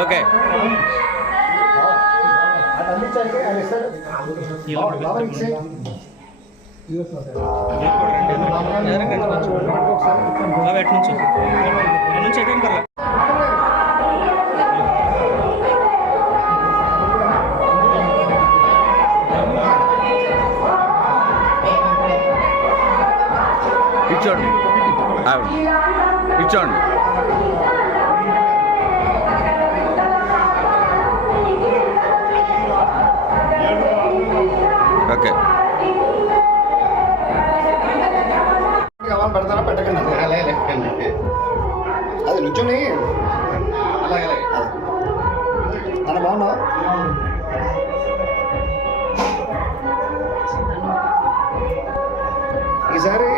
Okay ఇచ్చోండి ఇచ్చోండి okay పెడతారా పెట్టకండి అది నుంచొని అలాగే అన్న బాగున్నా ఈసారి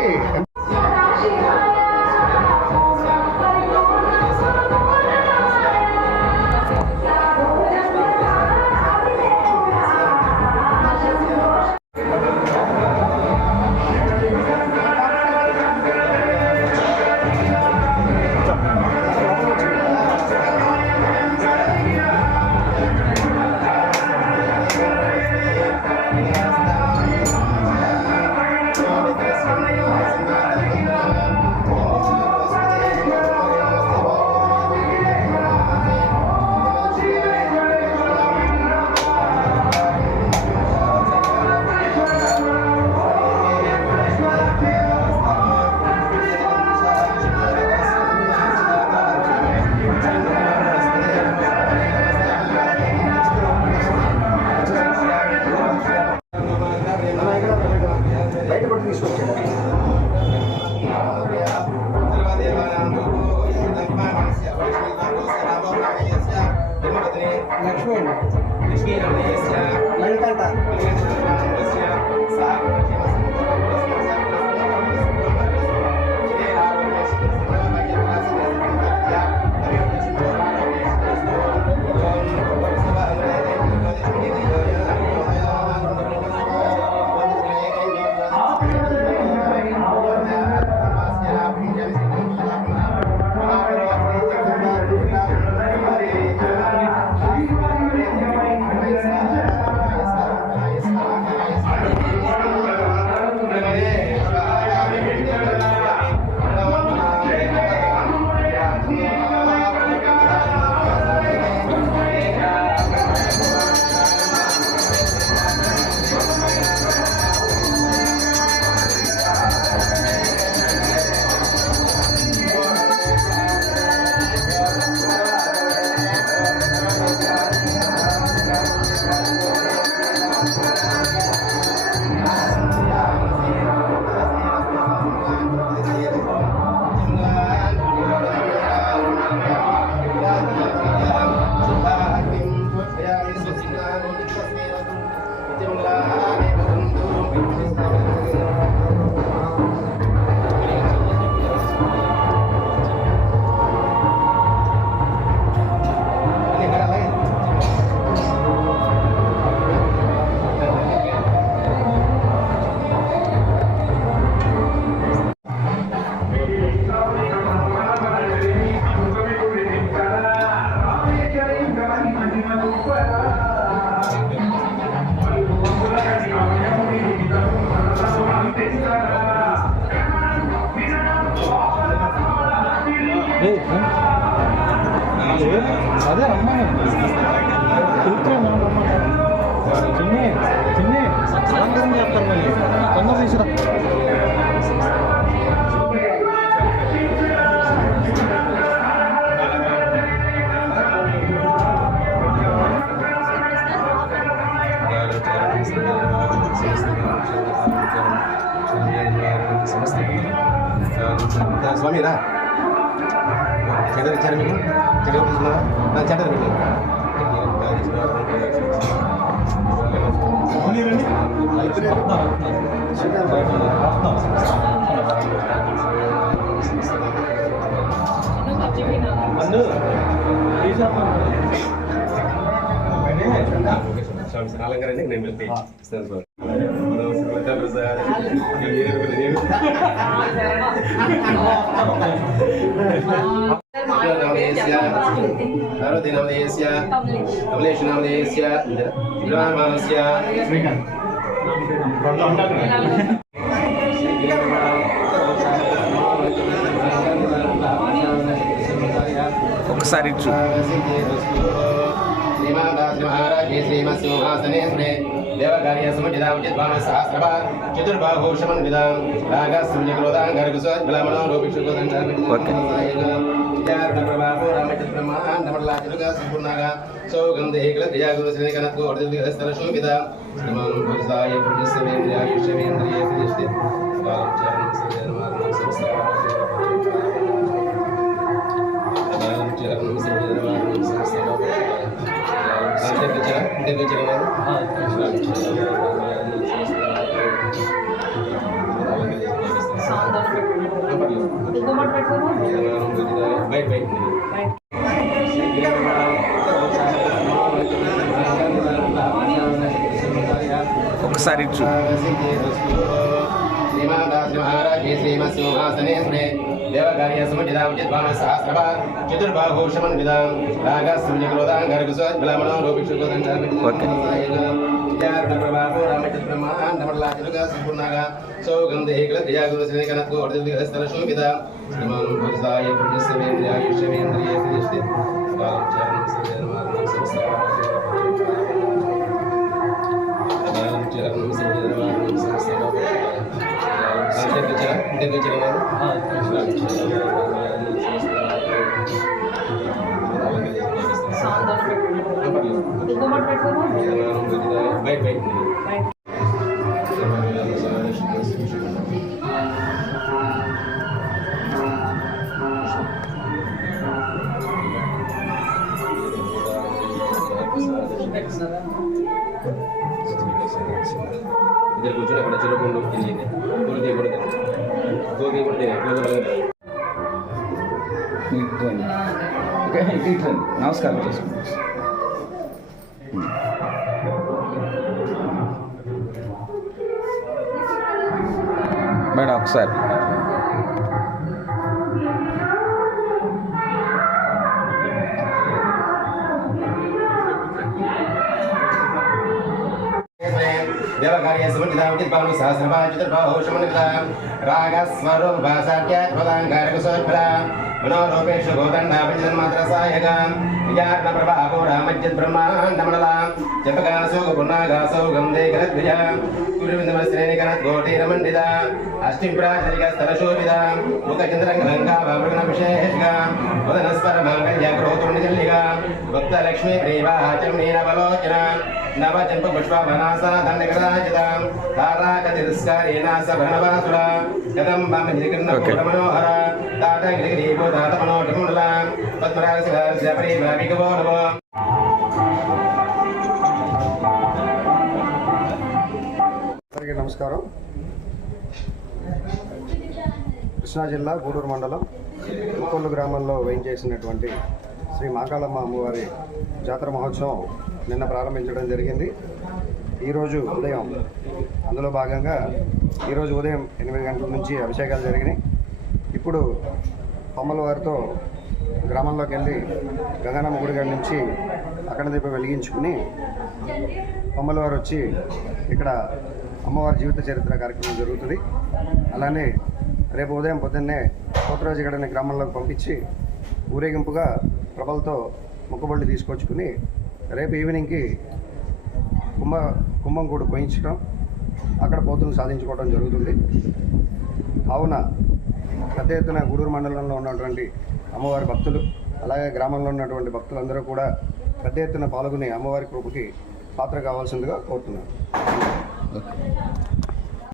అదే అమ్మా చిన్ని చిన్ని అలంకరణ చేస్తారు మళ్ళీ తొందర తీసుకురా స్వామిరా చెడ్డ ఇచ్చారు మీకు చెడ్డ తీసుకున్నారా నా చెడ్డ మీకు అలంకారాన్ని నేను వెళ్తే ఇస్తాను సార్ నామధేయస్య కమలేష్ నామధేయస్య విరామానస్య ఒకసారి చూ శ్రీమహారాజే శ్రీమత్సింహాసనే దేవకార్య సముచితాం సహస్రభా చతుర్బాహు సమన్వితాం రాగస్మృతిక్రోధాం గర్గస్వద్బలమనో రూపిక్షుకోదండమల్లాచలుగా సంపూర్ణంగా సౌగంధే క్లయాగురుశ్రేకనత్కో స్థలశోభిత శ్రీమాన్ పురుషాయ పురుషస్వేంద్రియాయుష్యవేంద్రియే శ్రీష్టి ఒకసారి చూ శ్రీమహారాజే శ్రీమత్సింహాసనే దేవకార్య సముచితాం సహస్రభా చతుర్బాహు సమన్వితాం రాగస్మృతిక్రోధాం గర్గస్వద్బలమనో రూపిక్షుకోదండమల్లాచలుగా సంపూర్ణంగా సౌగంధే క్లయాగురుశ్రేకనత్కో స్థలశోభిత శ్రీమాన్ పురుషాయ పురుషస్వేంద్రియాయుష్యవేంద్రియే శ్రీష్టి ఇద్దరు కూర్చొని అక్కడ చిరకుండు నమస్కారం చేసుకోండి. మేడం ఒకసారి దేవకార్య సముచితాం సహస్రభా చతుర్బాహు సమన్వితాం రాగస్వరూపాసాఖ్యాత్మతాం గారకసోజ్వలా మనోరూపేషు గోదండాపంచన్మాత్రసాయకాం విజారణ ప్రభాపూరామజ్జద్ బ్రహ్మాండమండలాం జపకాసౌగపుర్ణాగాసౌగంధే గలద్విజా కురువిందమశ్రేణికనద్గోటీరమండిత అష్టింప్రాచరికస్థలశోభిత ముఖచంద్రంగలంకాభృగణవిశేషిక వదనస్వరమాంగళ్యక్రోతుర్నిజల్లిక భక్తలక్ష్మీ ప్రియవాచమీనవలోచన నవజంప పుష్పవనాసా దండకరాజితాం తారాకతిరస్కారేణ సభరణవాసుర కథం మనోహర తాతగిరిగీపో తాతమనోటముండల పద్మరాగశిలాపరి భావికవో నమో. అందరికీ నమస్కారం. కృష్ణా జిల్లా గూడూరు మండలం ముకొల్లు గ్రామంలో వేయించేసినటువంటి శ్రీ మాకాళమ్మ అమ్మవారి జాతర మహోత్సవం నిన్న ప్రారంభించడం జరిగింది. ఈరోజు ఉదయం అందులో భాగంగా ఈరోజు ఉదయం 8 గంటల నుంచి అభిషేకాలు జరిగినాయి. ఇప్పుడు కొమ్మల వారితో గ్రామంలోకి వెళ్ళి గంగనమ్మ గుడి గడి నుంచి అక్కడ దీపం వెలిగించుకుని కొమ్మల వారు వచ్చి ఇక్కడ అమ్మవారి జీవిత చరిత్ర కార్యక్రమం జరుగుతుంది. అలానే రేపు ఉదయం పొద్దున్నే పోతరాజుగడ అనే గ్రామంలోకి పంపించి ఊరేగింపుగా ప్రభలతో మొక్కుబళ్ళు తీసుకొచ్చుకుని రేపు ఈవినింగ్కి కుంభంకూడు పోయించడం, అక్కడ పోతును సాధించుకోవడం జరుగుతుంది. కావున పెద్ద ఎత్తున గూడూరు మండలంలో ఉన్నటువంటి అమ్మవారి భక్తులు అలాగే గ్రామంలో ఉన్నటువంటి భక్తులందరూ కూడా పెద్ద ఎత్తున పాల్గొని అమ్మవారి కృపకి పాత్ర కావాల్సిందిగా కోరుతున్నాను.